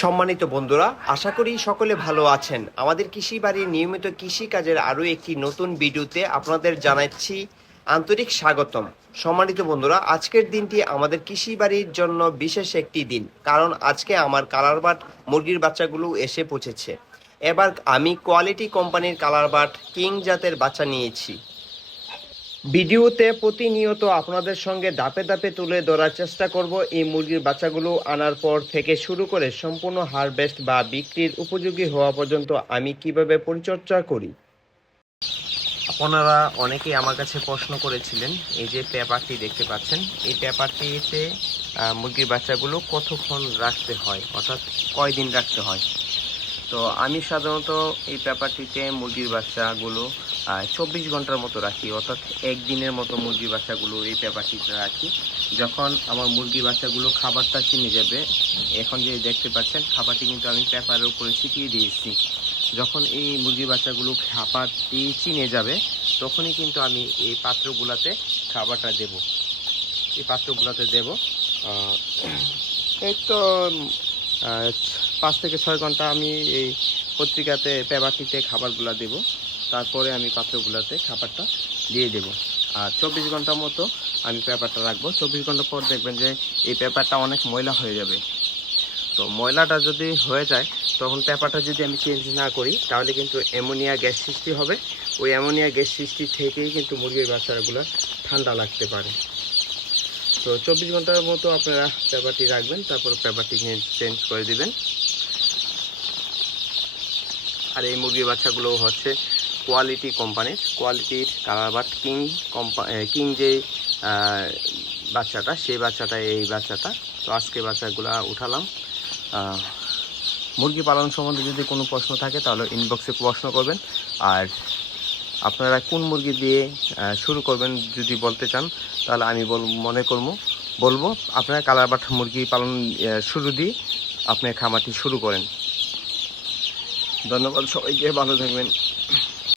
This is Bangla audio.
সম্মানিত বন্ধুরা, আশা করি সকলে ভালো আছেন। আমাদের কৃষি বাড়ির নিয়মিত কৃষি কাজের আরও একটি নতুন ভিডিওতে আপনাদের জানাচ্ছি আন্তরিক স্বাগতম। সম্মানিত বন্ধুরা, আজকের দিনটি আমাদের কৃষি বাড়ির জন্য বিশেষ একটি দিন, কারণ আজকে আমার কালারবাট মুরগির বাচ্চাগুলো এসে পৌঁছেছে। এবার আমি কোয়ালিটি কোম্পানির কালারবাট কিং জাতের বাচ্চা নিয়েছি। ভিডিওতে প্রতিনিয়ত আপনাদের সঙ্গে ধাপে ধাপে তুলে ধরার চেষ্টা করব এই মুরগির বাচ্চাগুলো আনার পর থেকে শুরু করে সম্পূর্ণ হারভেস্ট বা বিক্রির উপযোগী হওয়া পর্যন্ত আমি কিভাবে পরিচর্যা করি। আপনারা অনেকেই আমার কাছে প্রশ্ন করেছিলেন, এই যে পেপারটি দেখতে পাচ্ছেন, এই পেপারটিতে মুরগির বাচ্চাগুলো কতক্ষণ রাখতে হয়, অর্থাৎ কয়দিন রাখতে হয়। তো আমি সাধারণত এই পেপারটিতে মুরগির বাচ্চাগুলো 24 ঘন্টার মতো রাখি, অর্থাৎ একদিনের মতো মুরগির বাচ্চাগুলো এই পেপারটিতে রাখি। যখন আমার মুরগির বাচ্চাগুলো খাবারটা চিনে যাবে, এখন যে দেখতে পাচ্ছেন খাবারটি কিন্তু আমি পেপারের উপরে ছিটিয়ে দিয়েছি। যখন এই মুরগির বাচ্চাগুলো খাবারটি চিনে যাবে, তখনই কিন্তু আমি এই পাত্রগুলোতে খাবারটা দেব। এই পাত্রগুলোতে দেব এই তো 5 থেকে 6 ঘন্টা আমি এই পত্রিকাতে পেপারটিতে খাবারগুলো দেব, তারপরে আমি পাত্রগুলোতে খাবারটা দিয়ে দেব। আর 24 ঘন্টার মতো আমি পেপারটা রাখবো। 24 ঘন্টা পর দেখবেন যে এই পেপারটা অনেক ময়লা হয়ে যাবে। তো ময়লাটা যদি হয়ে যায়, তখন পেপারটা যদি আমি চেঞ্জ না করি, তাহলে কিন্তু অ্যামোনিয়া গ্যাস সৃষ্টি হবে। ওই অ্যামোনিয়া গ্যাস সৃষ্টি থেকেই কিন্তু মুরগির বাচ্চাগুলো ঠান্ডা লাগতে পারে। তো 24 ঘন্টার মতো আপনারা পেপারটি রাখবেন, তারপর পেপারটি চেঞ্জ করে দিবেন। আর এই মুরগির বাচ্চাগুলো হচ্ছে কোয়ালিটি কোম্পানির, কোয়ালিটির কালারবাট কিং যে বাচ্চাটা, সেই বাচ্চাটা এই বাচ্চাটা। তো আজকে বাচ্চাগুলো উঠালাম। মুরগি পালন সম্বন্ধে যদি কোনো প্রশ্ন থাকে তাহলে ইনবক্সে প্রশ্ন করবেন। আর আপনারা কোন মুরগি দিয়ে শুরু করবেন যদি বলতে চান, তাহলে আমি বলবো আপনারা কালারবাট মুরগি পালন শুরু দিয়ে আপনার খামারটি শুরু করেন। ধন্যবাদ সবাইকে, ভালো থাকবেন।